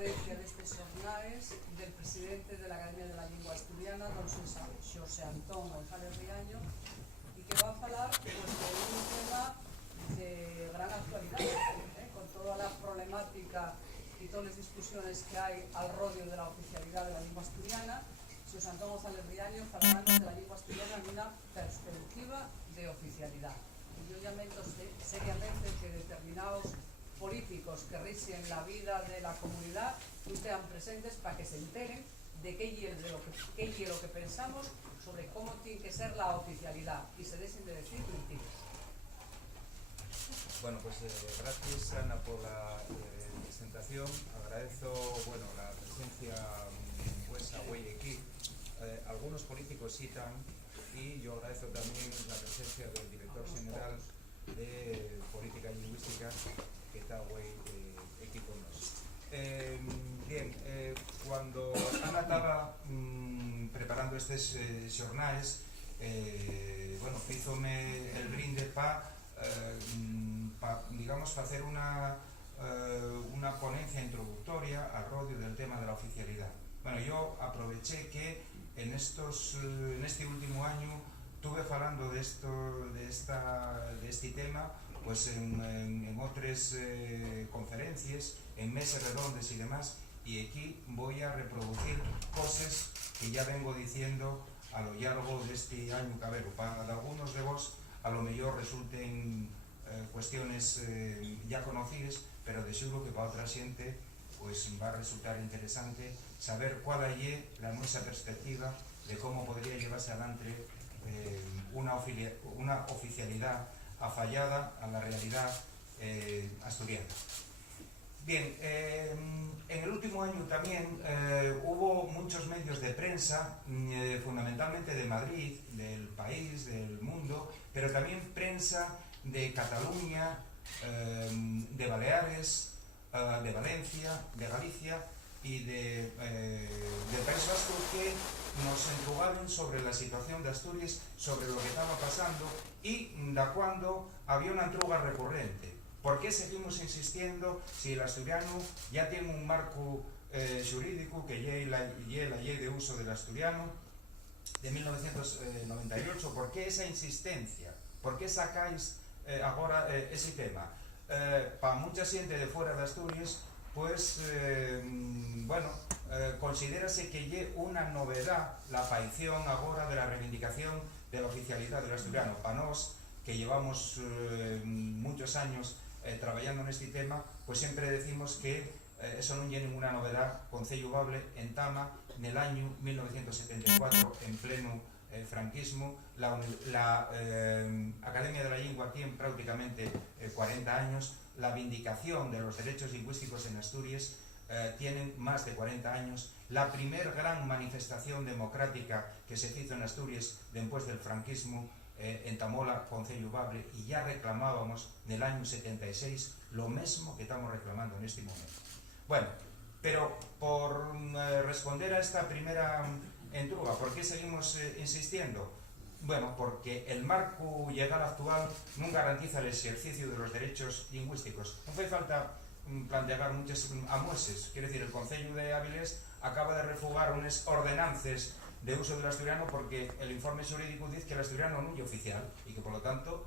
ponencia destes xornais del presidente de la Academia de la Lingua Asturiana, don Xosé Antón González Riaño, e que va a falar pues, de un tema de gran actualidad, con toda la problemática y todas las discusiones que hay al rodio de la oficialidad de la lengua asturiana. Xosé Antón González Riaño falará de la lengua asturiana en una perspectiva de oficialidad. Y yo lamento seriamente que determinados políticos que rigen la vida de la comunidad no estén presentes para que se enteren de qué es lo que pensamos sobre cómo tiene que ser la oficialidad y se dejen de decir mentiras. Bueno, pues gracias Ana por la presentación. Agradezco la presencia vuestra hoy aquí. Algunos políticos citan y yo agradezco también la presencia del director general de Política Lingüística que está hoy aquí con nosotros. Cuando Ana estaba preparando estos xornais, hízome el brinde para digamos, hacer una ponencia introductoria al rodio del tema de la oficialidad. Bueno, yo aproveché que en este último año estuve hablando de este tema pues en otras conferencias, en mesas redondas y demás, y aquí voy a reproducir cosas que ya vengo diciendo a lo largo de este año cabero. Para algunos de vos a lo mejor resulten cuestiones ya conocidas, pero de seguro que para otra gente pues va a resultar interesante saber cuál es la nuestra perspectiva de cómo podría llevarse adelante una oficialidad afallada a la realidad asturiana. Bien, en el último año también hubo muchos medios de prensa, fundamentalmente de Madrid, del país, del mundo, pero también prensa de Cataluña, de Baleares, de Valencia, de Galicia y del País Vasco, que nos entrugaron sobre la situación de Asturias, sobre lo que estaba pasando y de cuando había una entruga recurrente. ¿Por qué seguimos insistiendo si el asturiano ya tiene un marco xurídico que es la ley de uso del asturiano de 1998? ¿Por qué esa insistencia? ¿Por qué sacáis ahora ese tema? Para mucha gente de fuera de Asturias, pues, considérase que es una novedad la aparición ahora de la reivindicación de la oficialidad del asturiano. Para nos, que llevamos muchos años trabajando en este tema, pues siempre decimos que eso no es ninguna novedad. Concello Bable entama en el año 1974, en pleno franquismo, la Academia de la Lengua tiene prácticamente 40 años, la vindicación de los derechos lingüísticos en Asturias tienen más de 40 años, la primer gran manifestación democrática que se hizo en Asturias después del franquismo entamó la Concello Bable y ya reclamábamos en el año 76 lo mismo que estamos reclamando en este momento. Bueno, pero por responder a esta primera entruga, ¿por qué seguimos insistiendo? Bueno, porque el marco legal actual no garantiza el ejercicio de los derechos lingüísticos. No hace falta plantear muchas amueses. Quiere decir, el Concello de Áviles acaba de refugar unas ordenanzas de uso del asturiano porque el informe jurídico dice que el asturiano no es oficial y que por lo tanto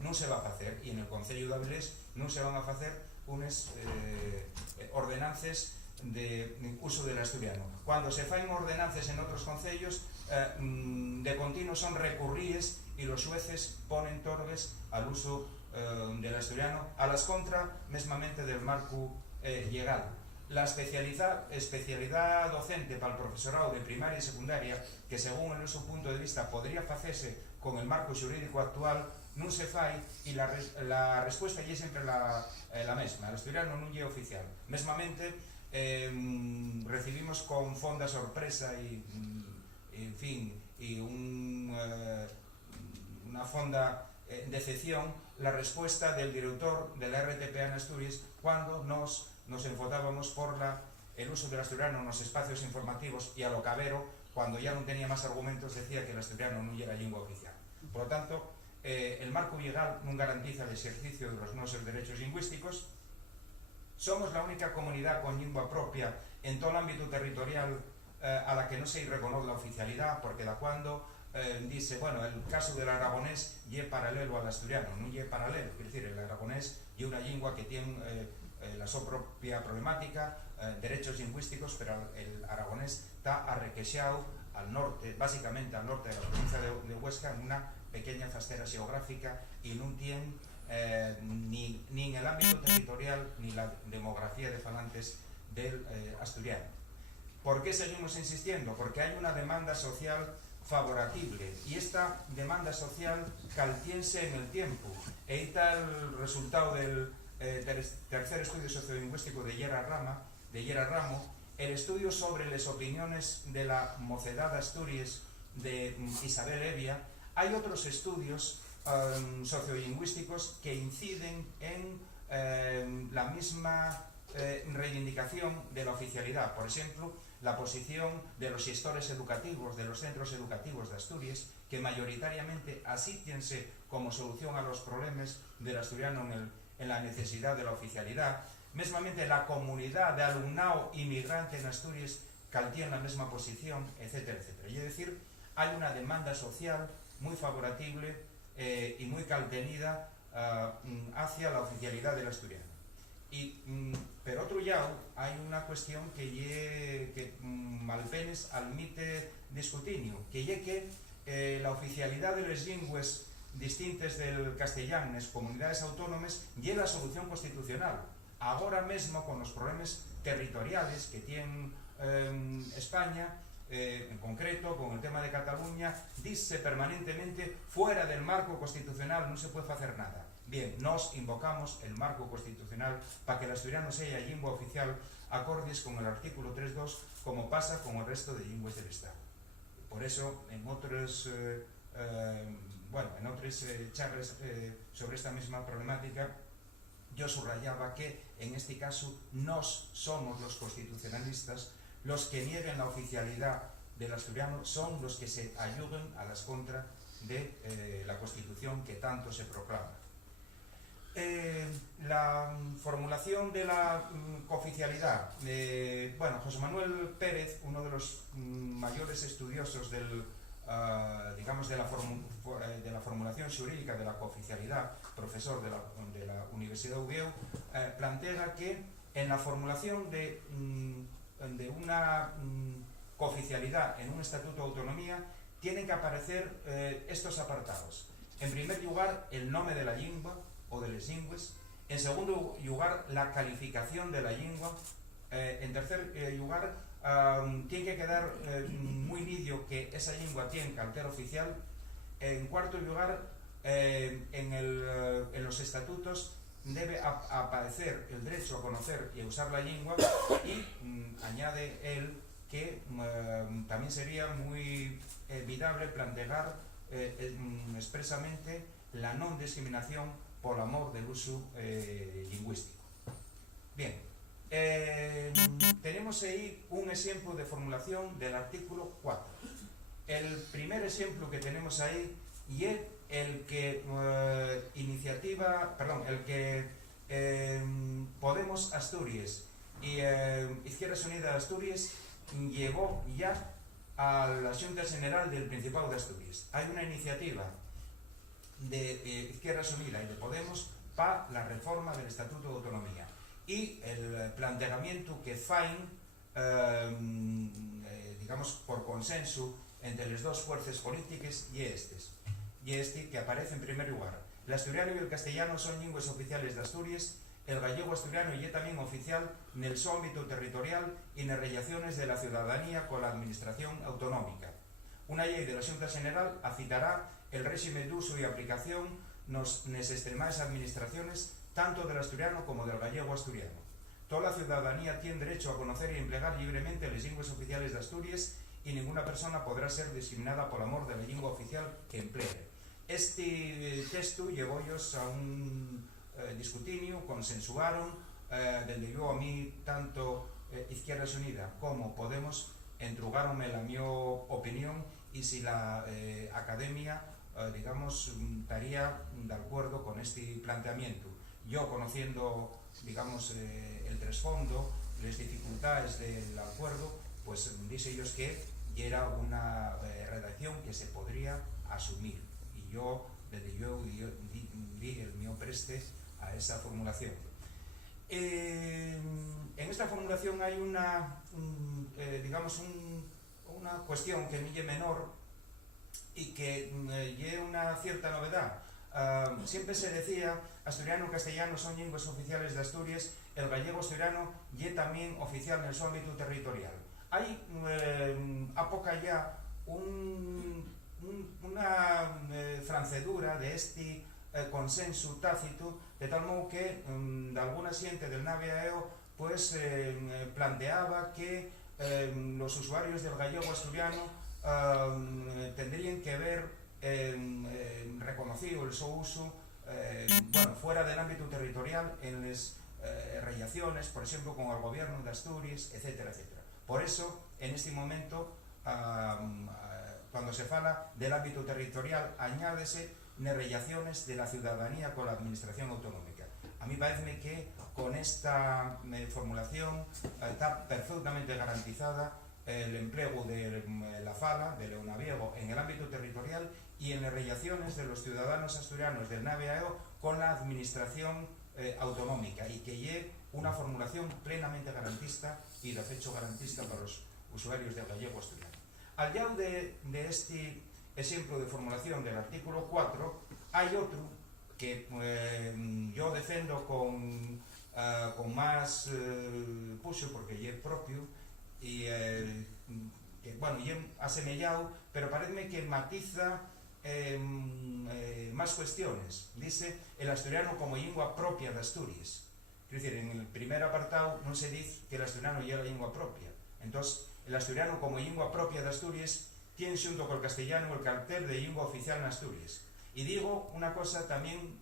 no se va a hacer, y en el Concello de Áviles no se van a hacer unas ordenanzas de uso del asturiano. Cuando se fan ordenanzas en otros concellos, de continuo son recurridas y los jueces ponen torres al uso del asturiano a las contra mesmamente del marco legal. La especialidad docente para el profesorado de primaria y secundaria, que según el nuestro punto de vista podría hacerse con el marco jurídico actual, no se fai, y la respuesta es siempre la misma. El asturiano no es oficial. Mesmamente recibimos con fonda sorpresa y en fin, y una fonda decepción la respuesta del director de la RTPA en Asturias cuando nos enfotábamos por el uso del asturiano en los espacios informativos, y a lo cabero, cuando ya no tenía más argumentos, decía que el asturiano no era lengua oficial. Por lo tanto, el marco legal no garantiza el ejercicio de los nuestros derechos lingüísticos Somos la única comunidad con lingua propia en todo el ámbito territorial a la que no se reconoce la oficialidad, porque da cuando dice, bueno, el caso del aragonés es paralelo al asturiano, no es paralelo, es decir, el aragonés es una lengua que tiene la su propia problemática, derechos lingüísticos, pero el aragonés está arrequexado al norte, básicamente al norte de la provincia de Huesca, en una pequeña fastera geográfica y no tiene ni en el ámbito territorial ni la demografía de falantes del asturiano. ¿Por qué seguimos insistiendo? Porque hay una demanda social favorable y esta demanda social caltiense en el tiempo. Ahí está el resultado del tercer estudio sociolingüístico de Yera Ramo, el estudio sobre las opiniones de la mocedad de Asturias de Isabel Evia. Hay otros estudios sociolingüísticos que inciden en la misma reivindicación de la oficialidad. Por ejemplo, la posición de los gestores educativos, de los centros educativos de Asturias, que mayoritariamente asístiense como solución a los problemas del asturiano en la necesidad de la oficialidad. Mesmamente la comunidad de alumnado inmigrante en Asturias caltía en la misma posición, etcétera, etcétera. Y es decir, hay una demanda social muy favorable y muy caltenida hacia la oficialidad del asturiano. Y, por otro lado, hay una cuestión que malpenes admite discutinio, que es que la oficialidad de las lingües distintas del castellano en las comunidades autónomas es la solución constitucional. Ahora mismo, con los problemas territoriales que tiene España, en concreto con el tema de Cataluña, dice permanentemente fuera del marco constitucional no se puede hacer nada. Bien, nos invocamos el marco constitucional para que el asturiano sea lingua oficial acordes con el artículo 3.2, como pasa con el resto de lenguas del Estado. Por eso, en otras charlas sobre esta misma problemática, yo subrayaba que en este caso nos somos los constitucionalistas los que nieguen la oficialidad del asturiano, son los que se ayuden a las contras de la Constitución que tanto se proclama. La formulación de la cooficialidad, José Manuel Pérez, uno de los mayores estudiosos del, de la formulación xurídica de la cooficialidad, profesor de la Universidad de Uvieu, plantea que en la formulación de una cooficialidad en un estatuto de autonomía tienen que aparecer estos apartados. En primer lugar, el nombre de la lengua o de las lingües. En segundo lugar, la calificación de la lengua. En tercer lugar, tiene que quedar muy lidio que esa lengua tiene carácter oficial. En cuarto lugar, en los estatutos debe aparecer el derecho a conocer y a usar la lengua, y añade él que también sería muy viable plantear expresamente la no discriminación por amor del uso lingüístico. Bien, tenemos ahí un ejemplo de formulación del artículo 4. El primer ejemplo que tenemos ahí y es el que Podemos Asturias y Izquierda Unida de Asturias llegó ya a la Xunta General del Principado de Asturias. Hay una iniciativa de Izquierda Unida y de Podemos para la reforma del Estatuto de Autonomía, y el planteamiento que fain por consenso entre las dos fuerzas políticas y este que aparece en primer lugar. El asturiano y el castellano son lenguas oficiales de Asturias. El gallego asturiano y también oficial en el su ámbito territorial y en las relaciones de la ciudadanía con la administración autonómica. Una ley de la Xunta General acitará el régimen de uso y aplicación nas extremas administraciones tanto del asturiano como del gallego asturiano. Toda la ciudadanía tiene derecho a conocer y emplear libremente las lenguas oficiales de Asturias, y ninguna persona podrá ser discriminada por amor de la lengua oficial que emplee. Este texto llevó ellos a un discutinio, consensuaron, desde yo a mí tanto Izquierda Unida como Podemos entrugáronme la mi opinión, y si la academia estaría de acuerdo con este planteamiento. yo conociendo, digamos, el trasfondo, las dificultades del acuerdo, pues dice ellos que era una redacción que se podría asumir, y yo di el mío preste a esa formulación. En esta formulación hay una cuestión que no es menor y que es una cierta novedad. Siempre se decía asturiano y castellano son lenguas oficiales de Asturias, el gallego-asturiano y también oficial en su ámbito territorial. Hay a poca ya una francedura de este consenso tácito, de tal modo que de alguna gente del Navia-EO pues planteaba que los usuarios del gallego-asturiano tendrían que ver reconocido el su uso fuera del ámbito territorial en las relaciones, por ejemplo, con el gobierno de Asturias, etcétera, etcétera. Por eso, en este momento, cuando se fala del ámbito territorial, añádese en relaciones de la ciudadanía con la administración autonómica. A mí parece que con esta formulación está perfectamente garantizada el empleo de la fala, de Leonaviego, en el ámbito territorial y en las relaciones de los ciudadanos asturianos del Navia-EO con la administración autonómica, y que lleve una formulación plenamente garantista y de hecho garantista para los usuarios del gallego asturiano. Al lado de este ejemplo de formulación del artículo 4, hay otro que yo defiendo con más puxo, porque es propio y que, bueno, es asemellado, pero parece que matiza más cuestiones. Dice el asturiano como lengua propia de Asturias. Es decir, en el primer apartado no se dice que el asturiano ya es la lengua propia. Entonces, el asturiano como lengua propia de Asturias tiene junto con el castellano el carácter de lengua oficial en Asturias. Y digo una cosa también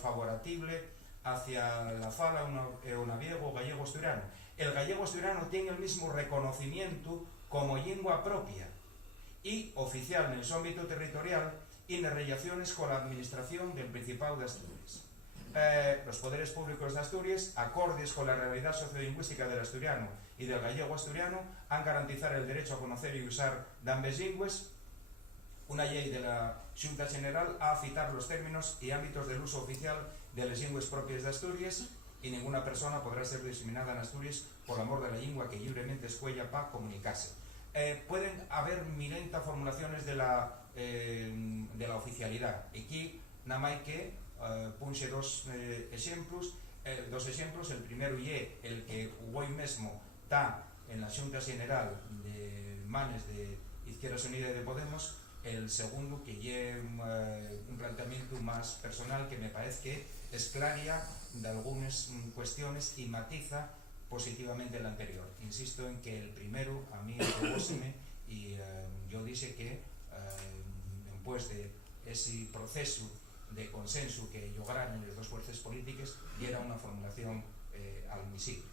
favorable hacia la fala eonaviego gallego asturiano. El gallego asturiano tiene el mismo reconocimiento como lengua propia y oficial en su ámbito territorial y en las relaciones con la administración del Principado de Asturias. Los poderes públicos de Asturias, acordes con la realidad sociolingüística del asturiano y del gallego asturiano, han garantizado el derecho a conocer y usar de ambas lenguas. Una ley de la Xunta General ha citar los términos y ámbitos del uso oficial de las lenguas propias de Asturias, y ninguna persona podrá ser discriminada en Asturias por amor de la lengua que libremente escuella para comunicarse. Pueden haber 1000 formulaciones de la oficialidad. Aquí nada más que punxe dos ejemplos. El primero é el que hoy mesmo está en la Xunta General de manes de Izquierda Unida y de Podemos. El segundo, que é un planteamiento más personal, que me parece que esclaria de algunas cuestiones y matiza positivamente el anterior. Insisto en que el primero a mí me y yo dije que después de ese proceso de consenso que lograron las dos fuerzas políticas, y era una formulación admisible.